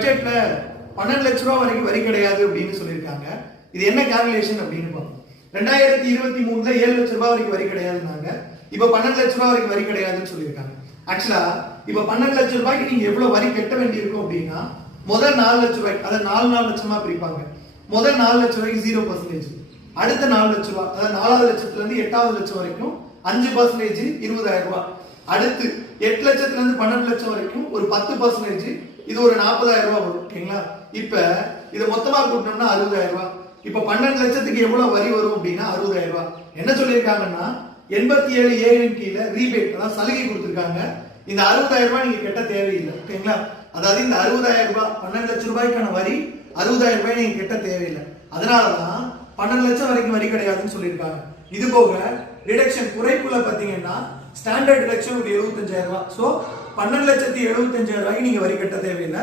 பட்ஜெட்ல 12 லட்ச ரூபாய் வரைக்கும் வரி கிடையாது அப்படின்னு சொல்லியிருக்காங்க. இது என்ன கால்குலேஷன் அப்படின்னு பார்ப்போம். 2023ல 7 லட்ச ரூபாய் வரைக்கும் வரி கிடையாதுன்னாங்க. இப்ப 12 லட்ச ரூபாய் வரைக்கும் வரி கிடையாதுன்னு சொல்லியிருக்காங்க. ஆக்சுவலா இப்ப 12 லட்ச ரூபாய்க்கு நீங்க எவ்வளவு வரி கட்ட வேண்டியிருக்கும் அப்படின்னா, முதல் 4 லட்ச ரூபாய்க்கு அதாவது 4 லட்சமா பிரிப்பாங்க. முதல் 4 லட்ச ரூபாய்க்கு 0%, அடுத்த 4 லட்ச ரூபாய் அதாவது 4வது லட்சத்துல இருந்து 8வது லட்சம் வரைக்கும் 5% 20,000 ரூபாய். அடுத்து 8 லட்சத்துல இருந்து 12 லட்சம் வரைக்கும் ஒரு 10%, இது ஒரு 40,000 ரூபாய் வரும். ஓகேங்களா? இப்ப இத மொத்தமா கூட்டினோம்னா 60,000 ரூபாய். இப்ப 12 லட்சத்துக்கு எவ்வளவு வரி வரும் அப்படின்னா 60,000 ரூபாய். என்ன சொல்லியிருக்காங்கன்னா 87A கீழ ரீபேட் அதாவது சலுகை கொடுத்திருக்காங்க. இந்த 60,000 ரூபாய் நீங்க கட்ட தேவையில்லை. ஓகேங்களா? அதாவது இந்த 60,000 ரூபாய் 12 லட்சம் ரூபாய்க்கான வரி 60,000 ரூபாய் நீங்க கட்ட தேவையில்லை. அதனாலதான் 12 லட்சம் வரைக்கும் வரி கிடையாதுன்னு சொல்லியிருக்காங்க. இது போக டிடக்ஷன் குறைப்புல பாத்தீங்கன்னா ஸ்டாண்டர்ட் டிடக்ஷன் ஒரு 75,000 ரூபாய். சோ 12,75,000 ரூபாய்க்கு நீங்க வரி கட்ட தேவையில்லை.